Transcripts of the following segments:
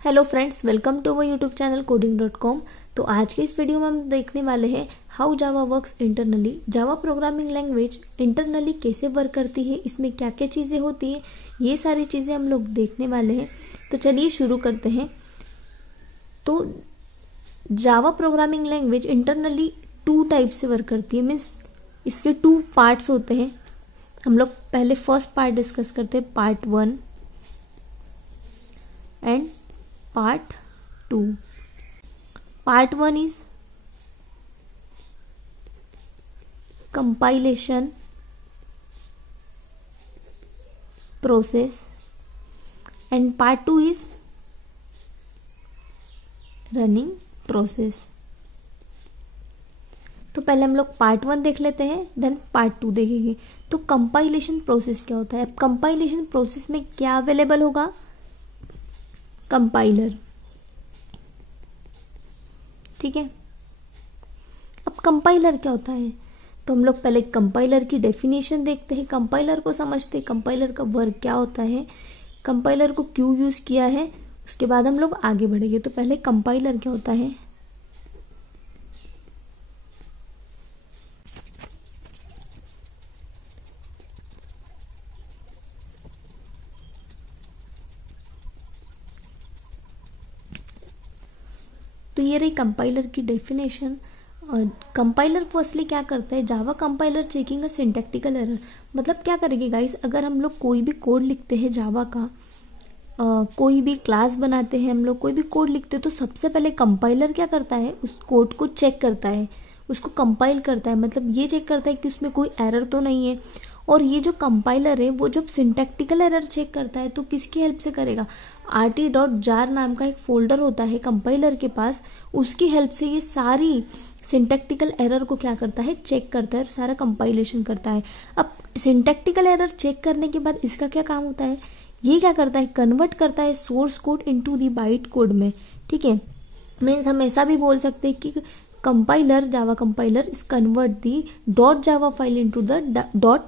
Hello friends, welcome to our YouTube channel coding.com। तो आज के इस वीडियो में हम देखने वाले हैं how Java works internally. Java programming language internally कैसे वर्क करती है, इसमें क्या क्या चीज़ें होती है, ये सारी चीज़ें हम लोग देखने वाले हैं। तो चलिए शुरू करते हैं। तो Java programming language internally two type से वर्क करती है, मीन्स इसके टू पार्ट्स होते हैं। हम लोग पहले फर्स्ट पार्ट डिस्कस करते हैं, part 1 and part 2। Part 1 is compilation process and part 2 is running process। तो पहले हम लोग पार्ट 1 देख लेते हैं, देन पार्ट 2 देखेंगे। तो कंपाइलेशन प्रोसेस क्या होता है? अब कंपाइलेशन प्रोसेस में क्या अवेलेबल होगा? कंपाइलर, ठीक है। अब कंपाइलर क्या होता है? तो हम लोग पहले कंपाइलर की डेफिनेशन देखते हैं, कंपाइलर को समझते हैं, कंपाइलर का वर्क क्या होता है, कंपाइलर को क्यों यूज किया है, उसके बाद हम लोग आगे बढ़ेंगे। तो पहले कंपाइलर क्या होता है? तो ये रही कंपाइलर की डेफिनेशन। कंपाइलर फर्स्टली क्या करता है? जावा कंपाइलर चेकिंग अ सिंटैक्टिकल एरर। मतलब क्या करेंगे गाइस, अगर हम लोग कोई भी कोड लिखते हैं जावा का, कोई भी क्लास बनाते हैं, हम लोग कोई भी कोड लिखते हैं, तो सबसे पहले कंपाइलर क्या करता है? उस कोड को चेक करता है, उसको कंपाइल करता है। मतलब ये चेक करता है कि उसमें कोई एरर तो नहीं है। और ये जो कंपाइलर है वो जब सिंटैक्टिकल एरर चेक करता है तो किसकी हेल्प से करेगा? rt.jar नाम का एक फोल्डर होता है कंपाइलर के पास, उसकी हेल्प से ये सारी सिंटैक्टिकल एरर को क्या करता है? चेक करता है और सारा कंपाइलेशन करता है। अब सिंटैक्टिकल एरर चेक करने के बाद इसका क्या काम होता है? ये क्या करता है? कन्वर्ट करता है source code into the byte code में, ठीक है। मीन्स हम ऐसा भी बोल सकते हैं कि compiler, Java compiler is convert the .java file into the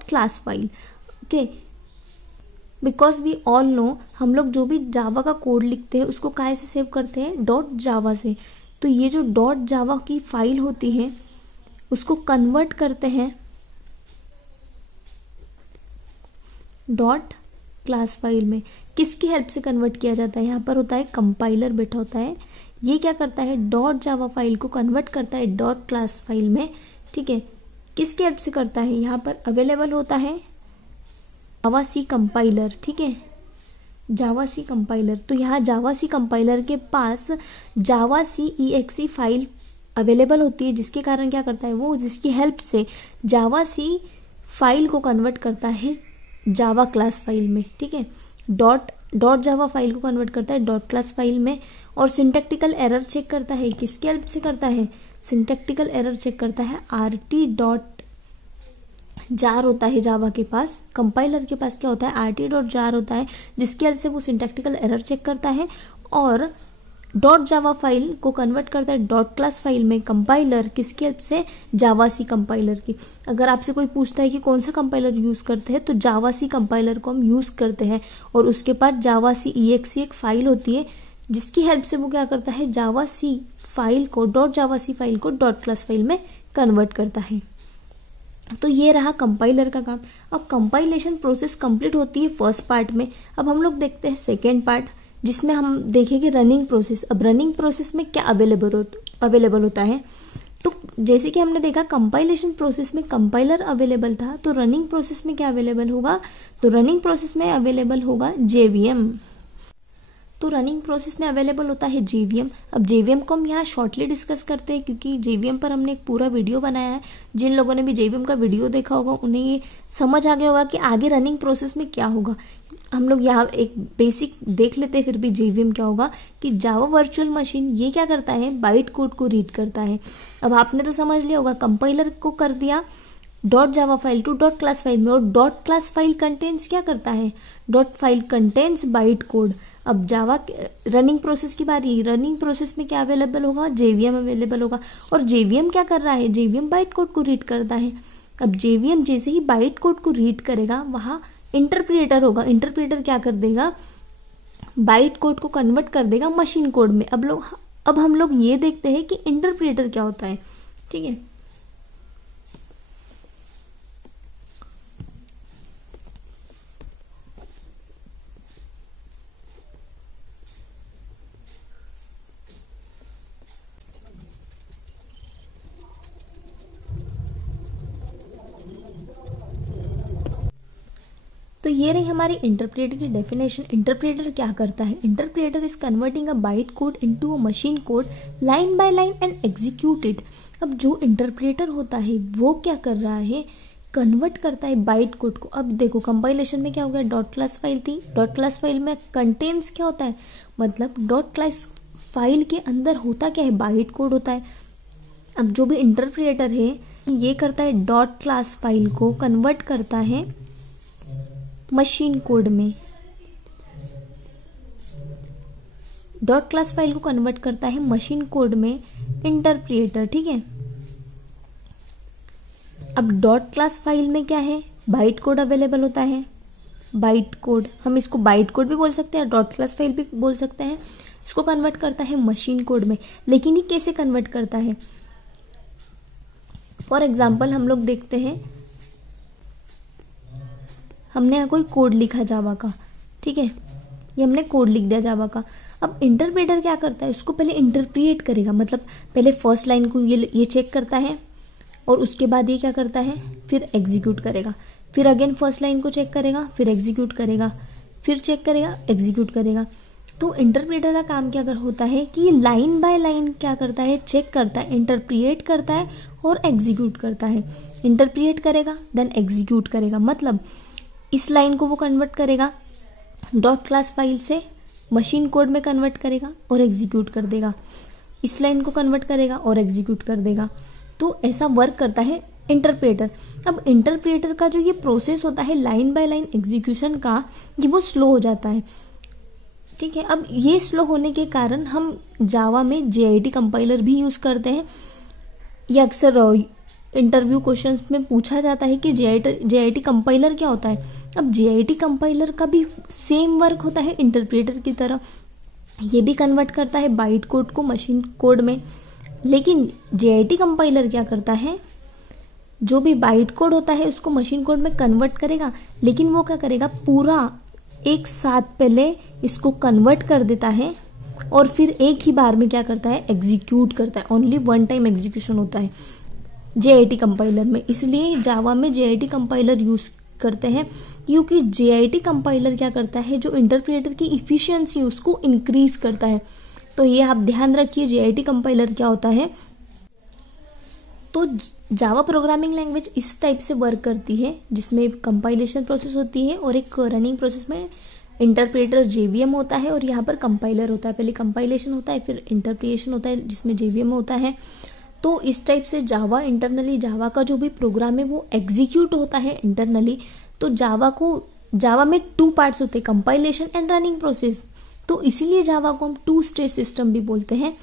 .class file, okay. Because we all know, हम लोग जो भी जावा का कोड लिखते हैं उसको काय से सेव करते हैं? .java से। तो ये जो .java की फाइल होती है उसको कन्वर्ट करते हैं .class फाइल में। किसकी हेल्प से कन्वर्ट किया जाता है? यहाँ पर होता है कंपाइलर बैठा होता है, ये क्या करता है? .java फाइल को कन्वर्ट करता है .class फाइल में, ठीक है। किसकी हेल्प से करता है? यहाँ पर अवेलेबल होता है जावा सी कंपाइलर, ठीक है, जावा सी कंपाइलर। तो यहाँ जावा सी कंपाइलर के पास जावा सी exe फाइल अवेलेबल होती है, जिसके कारण क्या करता है वो, जिसकी हेल्प से जावा सी फाइल को कन्वर्ट करता है जावा क्लास फाइल में, ठीक है। .java फाइल को कन्वर्ट करता है .class फाइल में। और सिंटैक्टिकल एरर चेक करता है, किसकी हेल्प से करता है? सिंटैक्टिकल एरर चेक करता है rt.jar होता है जावा के पास, कंपाइलर के पास क्या होता है? rt.jar होता है, जिसकी हेल्प से वो सिंटैक्टिकल एरर चेक करता है और .java फाइल को कन्वर्ट करता है .class फाइल में कंपाइलर, किसकी हेल्प से? जावा सी कंपाइलर की। अगर आपसे कोई पूछता है कि कौन सा कंपाइलर यूज करते हैं, तो जावा सी कंपाइलर को हम यूज करते हैं। और उसके पास जावा सी exe एक फाइल होती है, जिसकी हेल्प से वो क्या करता है? जावा सी फाइल को .java सी फाइल को .class फाइल में कन्वर्ट करता है। तो ये रहा कंपाइलर का काम। अब कंपाइलेशन प्रोसेस कंप्लीट होती है फर्स्ट पार्ट में। अब हम लोग देखते हैं सेकेंड पार्ट, जिसमें हम देखेंगे रनिंग प्रोसेस। अब रनिंग प्रोसेस में क्या अवेलेबल होता है? तो जैसे कि हमने देखा कंपाइलेशन प्रोसेस में कंपाइलर अवेलेबल था, तो रनिंग प्रोसेस में क्या अवेलेबल होगा? तो रनिंग प्रोसेस में अवेलेबल होगा JVM। तो रनिंग प्रोसेस में अवेलेबल होता है JVM। अब JVM को हम यहाँ शॉर्टली डिस्कस करते हैं, क्योंकि JVM पर हमने एक पूरा वीडियो बनाया है। जिन लोगों ने भी JVM का वीडियो देखा होगा उन्हें ये समझ आ गया होगा कि आगे रनिंग प्रोसेस में क्या होगा। हम लोग यहाँ एक बेसिक देख लेते हैं, फिर भी JVM क्या होगा कि जावा वर्चुअल मशीन ये क्या करता है? बाइट कोड को रीड करता है। अब आपने तो समझ लिया होगा, कंपाइलर को कर दिया .java file to .class file में, और .class फाइल कंटेन्स क्या करता है? File contains byte code. अब जावा रनिंग प्रोसेस की बारी, रनिंग प्रोसेस में क्या अवेलेबल होगा? JVM अवेलेबल होगा। और JVM क्या कर रहा है? JVM बाइट कोड को रीड करता है। अब JVM जैसे ही बाइट कोड को रीड करेगा, वहाँ इंटरप्रेटर होगा। इंटरप्रेटर क्या कर देगा? बाइट कोड को कन्वर्ट कर देगा मशीन कोड में। अब हम लोग ये देखते हैं कि इंटरप्रेटर क्या होता है। ठीक है, तो ये रही हमारी इंटरप्रेटर की डेफिनेशन। इंटरप्रेटर क्या करता है? Interpreter is converting a byte code into a machine code line by line and execute it. अब जो इंटरप्रेटर होता है वो क्या कर रहा है? कन्वर्ट करता है बाइट कोड को। अब देखो कंपाइलेशन में क्या हो गया, डॉट क्लास फाइल थी, डॉट क्लास फाइल में कंटेंट्स क्या होता है, मतलब डॉट क्लास फाइल के अंदर होता क्या है, बाइट कोड होता है। अब जो भी इंटरप्रेटर है ये करता है डॉट क्लास फाइल को कन्वर्ट करता है मशीन कोड में, डॉट क्लास फाइल को कन्वर्ट करता है मशीन कोड में इंटरप्रेटर। ठीक है, अब डॉट क्लास फाइल में क्या है, बाइट कोड अवेलेबल होता है। बाइट कोड, हम इसको बाइट कोड भी बोल सकते हैं, डॉट क्लास फाइल भी बोल सकते हैं। इसको कन्वर्ट करता है मशीन कोड में। लेकिन ये कैसे कन्वर्ट करता है? फॉर एग्जाम्पल हम लोग देखते हैं, हमने यहाँ कोई कोड लिखा जावा का, ठीक है, ये हमने कोड लिख दिया जावा का। अब इंटरप्रेटर क्या करता है, उसको पहले इंटरप्रिएट करेगा, मतलब पहले फर्स्ट लाइन को ये चेक करता है और उसके बाद ये क्या करता है, फिर एग्जीक्यूट करेगा, फिर अगेन फर्स्ट लाइन को चेक करेगा, फिर एग्जीक्यूट करेगा, फिर चेक करेगा, एग्जीक्यूट करेगा। तो इंटरप्रेटर का काम क्या होता है कि लाइन बाय लाइन क्या करता है, चेक करता है, इंटरप्रिएट करता है और एग्जीक्यूट करता है। इंटरप्रिएट करेगा देन एग्जीक्यूट करेगा, मतलब इस लाइन को वो कन्वर्ट करेगा डॉट क्लास फाइल से मशीन कोड में कन्वर्ट करेगा और एग्जीक्यूट कर देगा, इस लाइन को कन्वर्ट करेगा और एग्जीक्यूट कर देगा। तो ऐसा वर्क करता है इंटरप्रेटर। अब इंटरप्रेटर का जो ये प्रोसेस होता है लाइन बाय लाइन एग्जीक्यूशन का, ये वो स्लो हो जाता है। ठीक है, अब ये स्लो होने के कारण हम जावा में JIT कंपाइलर भी यूज करते हैं। ये अक्सर इंटरव्यू क्वेश्चंस में पूछा जाता है कि JIT कंपाइलर क्या होता है। अब JIT कंपाइलर का भी सेम वर्क होता है इंटरप्रेटर की तरह, ये भी कन्वर्ट करता है बाइट कोड को मशीन कोड में। लेकिन JIT कंपाइलर क्या करता है, जो भी बाइट कोड होता है उसको मशीन कोड में कन्वर्ट करेगा, लेकिन वो क्या करेगा, पूरा एक साथ पहले इसको कन्वर्ट कर देता है और फिर एक ही बार में क्या करता है, एग्जीक्यूट करता है। ओनली वन टाइम एग्जीक्यूशन होता है JIT कंपाइलर में, इसलिए जावा में JIT कंपाइलर यूज करते हैं, क्योंकि JIT कंपाइलर क्या करता है, जो इंटरप्रेटर की इफिशियंसी उसको इंक्रीज करता है। तो ये आप ध्यान रखिए JIT कंपाइलर क्या होता है। तो जावा प्रोग्रामिंग लैंग्वेज इस टाइप से वर्क करती है, जिसमें कंपाइलेशन प्रोसेस होती है और एक रनिंग प्रोसेस में इंटरप्रेटर JVM होता है और यहाँ पर कंपाइलर होता है। पहले कंपाइलेशन होता है, फिर इंटरप्रिएशन होता है जिसमें JVM होता है। तो इस टाइप से जावा इंटरनली, जावा का जो भी प्रोग्राम है वो एग्जीक्यूट होता है इंटरनली। तो जावा में 2 पार्ट्स होते हैं, कंपाइलेशन एंड रनिंग प्रोसेस। तो इसीलिए जावा को हम 2 स्टेज सिस्टम भी बोलते हैं।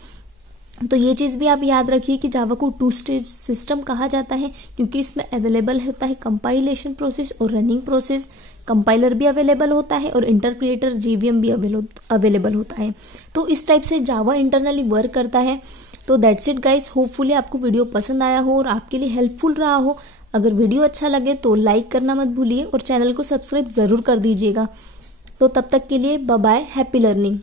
तो ये चीज़ भी आप याद रखिए कि जावा को 2 स्टेज सिस्टम कहा जाता है, क्योंकि इसमें अवेलेबल होता है कंपाइलेशन प्रोसेस और रनिंग प्रोसेस। कंपाइलर भी अवेलेबल होता है और इंटरप्रेटर JVM भी अवेलेबल होता है। तो इस टाइप से जावा इंटरनली वर्क करता है। तो दैट्स इट गाइस, होपफुली आपको वीडियो पसंद आया हो और आपके लिए हेल्पफुल रहा हो। अगर वीडियो अच्छा लगे तो लाइक करना मत भूलिए और चैनल को सब्सक्राइब जरूर कर दीजिएगा। तो तब तक के लिए बाय बाय, हैप्पी लर्निंग।